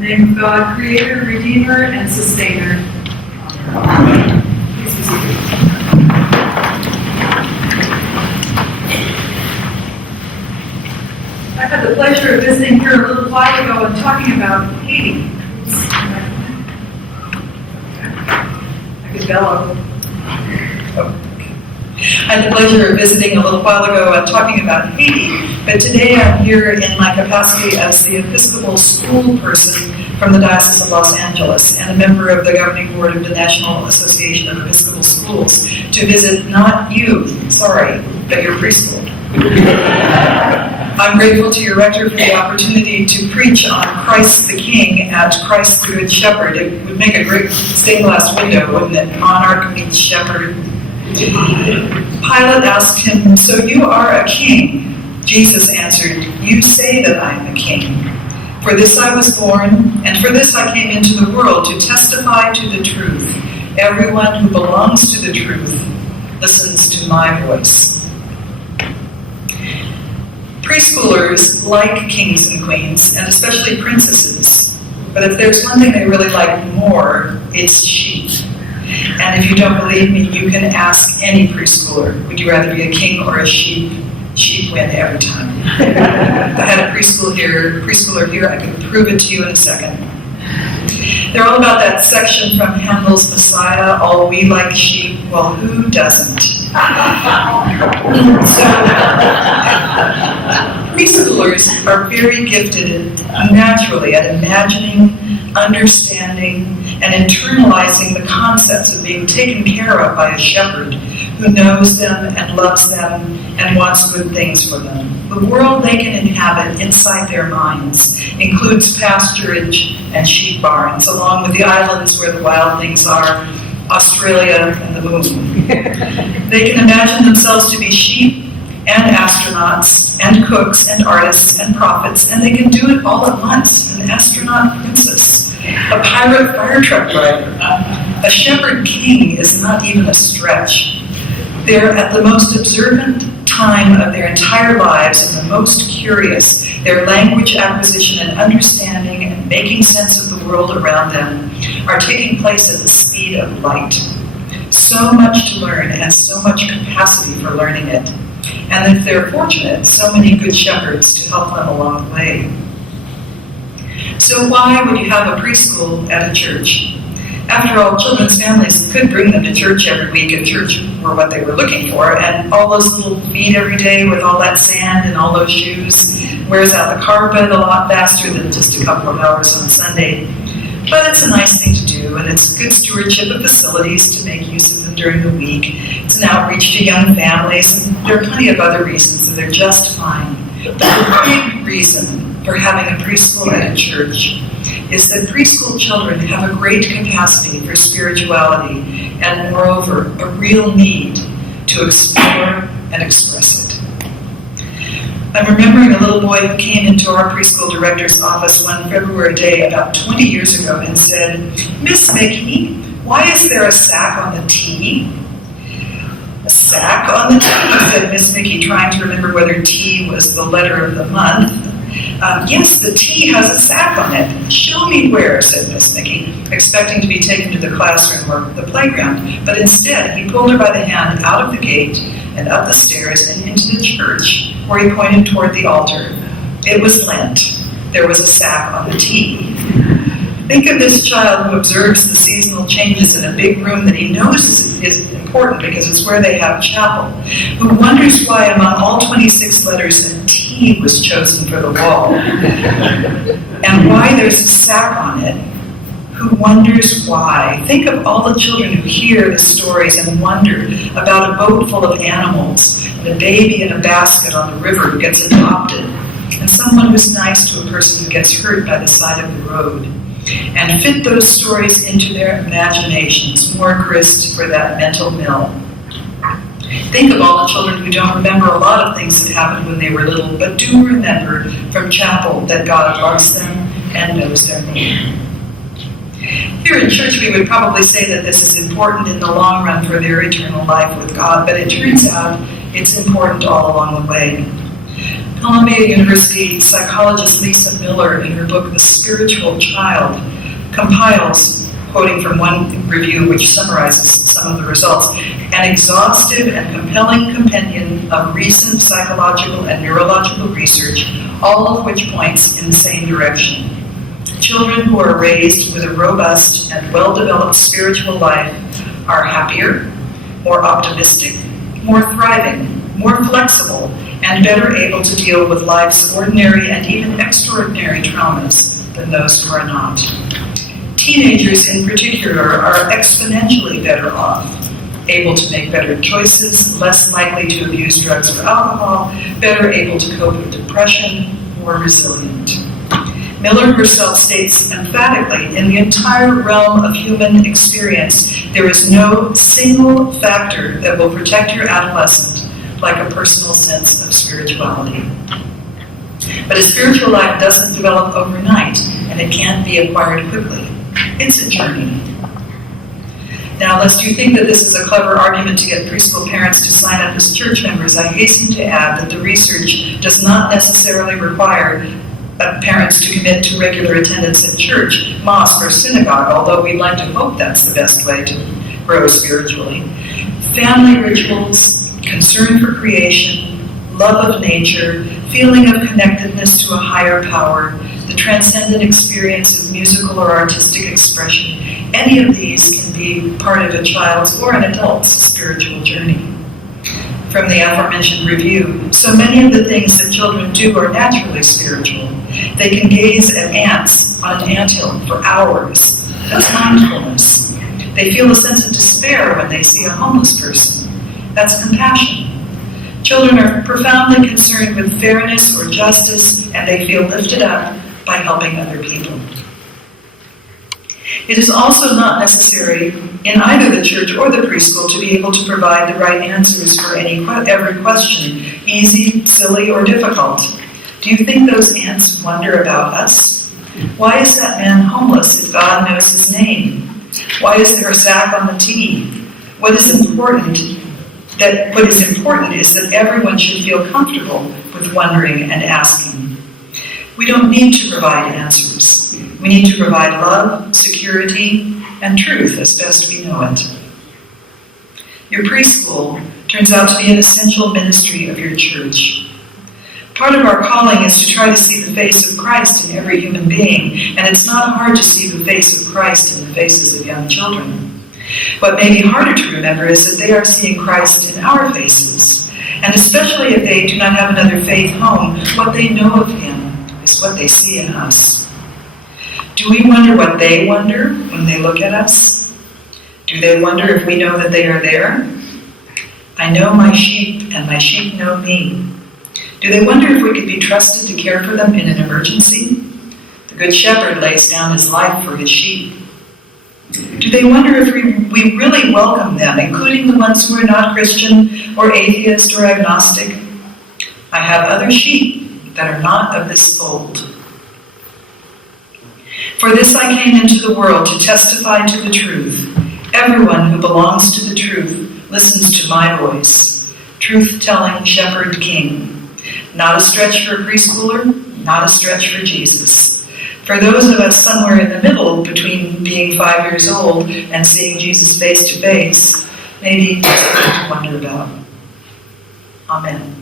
the name of God, Creator, Redeemer, and Sustainer. Amen. Please be seated. I had the pleasure of visiting here a little while ago and talking about Haiti. I could bellow. I had the pleasure of visiting a little while ago and talking about Haiti, but today I'm here in my capacity as the Episcopal school person from the Diocese of Los Angeles and a member of the governing board of the National Association of Episcopal Schools to visit not you, sorry, but your preschool. I'm grateful to your rector for the opportunity to preach on Christ the King at Christ the Good Shepherd. It would make a great stained glass window, wouldn't it? Monarch meets shepherd. Pilate asked him, "So you are a king?" Jesus answered, "You say that I am a king. For this I was born, and for this I came into the world, to testify to the truth. Everyone who belongs to the truth listens to my voice." Preschoolers like kings and queens, and especially princesses. But if there's one thing they really like more, it's sheep. And if you don't believe me, you can ask any preschooler. Would you rather be a king or a sheep? Sheep win every time. If I had a preschooler here, I could prove it to you in a second. They're all about that section from Handel's Messiah, all we like sheep. Well, who doesn't? So, preschoolers are very gifted naturally at imagining, understanding, and internalizing the concepts of being taken care of by a shepherd who knows them and loves them and wants good things for them. The world they can inhabit inside their minds includes pasturage and sheep barns, along with the islands where the wild things are, Australia and the moon. They can imagine themselves to be sheep and astronauts and cooks and artists and prophets, and they can do it all at once. An astronaut princess, a pirate fire truck driver, a shepherd king is not even a stretch. They're at the most observant time of their entire lives and the most curious. Their language acquisition and understanding and making sense of the world around them are taking place at the speed of light. So much to learn and so much capacity for learning it. And if they're fortunate, so many good shepherds to help them along the way. So why would you have a preschool at a church? After all, children's families could bring them to church every week if church were what they were looking for, and all those little feet every day with all that sand and all those shoes wears out the carpet a lot faster than just a couple of hours on Sunday. But it's a nice thing to do, and it's good stewardship of facilities to make use of them during the week. It's an outreach to young families, and there are plenty of other reasons that they're just fine. But the big reason for having a preschool at a church is that preschool children have a great capacity for spirituality and, moreover, a real need to explore and express it. I'm remembering a little boy who came into our preschool director's office one February day about 20 years ago and said, "Miss Mickey, why is there a sack on the tea?" "A sack on the tea," said Miss Mickey, trying to remember whether T was the letter of the month. "Yes, the tea has a sack on it." "Show me where," said Miss Mickey, expecting to be taken to the classroom or the playground. But instead, he pulled her by the hand out of the gate and up the stairs and into the church, where he pointed toward the altar. It was Lent. There was a sack on the tea. Think of this child who observes the seasonal changes in a big room that he knows is important because it's where they have chapel, who wonders why among all 26 letters a T was chosen for the wall, and why there's a sack on it, who wonders why. Think of all the children who hear the stories and wonder about a boat full of animals, and a baby in a basket on the river who gets adopted, and someone who's nice to a person who gets hurt by the side of the road. And fit those stories into their imaginations, more grist for that mental mill. Think of all the children who don't remember a lot of things that happened when they were little, but do remember from chapel that God loves them and knows their name. Here in church, we would probably say that this is important in the long run for their eternal life with God, but it turns out it's important all along the way. Columbia University psychologist Lisa Miller, in her book, The Spiritual Child, compiles, quoting from one review which summarizes some of the results, an exhaustive and compelling compendium of recent psychological and neurological research, all of which points in the same direction. Children who are raised with a robust and well-developed spiritual life are happier, more optimistic, more thriving, more flexible, and better able to deal with life's ordinary and even extraordinary traumas than those who are not. Teenagers in particular are exponentially better off, able to make better choices, less likely to abuse drugs or alcohol, better able to cope with depression, more resilient. Miller herself states emphatically, in the entire realm of human experience, there is no single factor that will protect your adolescent like a personal sense of spirituality. But a spiritual life doesn't develop overnight, and it can't be acquired quickly. It's a journey. Now, lest you think that this is a clever argument to get preschool parents to sign up as church members, I hasten to add that the research does not necessarily require parents to commit to regular attendance at church, mosque, or synagogue, although we'd like to hope that's the best way to grow spiritually. Family rituals, concern for creation, love of nature, feeling of connectedness to a higher power, the transcendent experience of musical or artistic expression, any of these can be part of a child's or an adult's spiritual journey. From the aforementioned review, so many of the things that children do are naturally spiritual. They can gaze at ants on an anthill for hours. That's mindfulness. They feel a sense of despair when they see a homeless person. That's compassion. Children are profoundly concerned with fairness or justice, and they feel lifted up by helping other people. It is also not necessary in either the church or the preschool to be able to provide the right answers for every question, easy, silly, or difficult. Do you think those ants wonder about us? Why is that man homeless if God knows his name? Why is there a sack on the tee? What is important is that everyone should feel comfortable with wondering and asking. We don't need to provide answers. We need to provide love, security, and truth as best we know it. Your preschool turns out to be an essential ministry of your church. Part of our calling is to try to see the face of Christ in every human being, and it's not hard to see the face of Christ in the faces of young children. What may be harder to remember is that they are seeing Christ in our faces, and especially if they do not have another faith home, what they know of him is what they see in us. Do we wonder what they wonder when they look at us? Do they wonder if we know that they are there? I know my sheep, and my sheep know me. Do they wonder if we could be trusted to care for them in an emergency? The Good Shepherd lays down his life for his sheep. Do they wonder if we really welcome them, including the ones who are not Christian or atheist or agnostic? I have other sheep that are not of this fold. For this I came into the world to testify to the truth. Everyone who belongs to the truth listens to my voice. Truth-telling shepherd king. Not a stretch for a preschooler, not a stretch for Jesus. For those of us somewhere in the middle between being 5 years old and seeing Jesus face to face, maybe something to wonder about. Amen.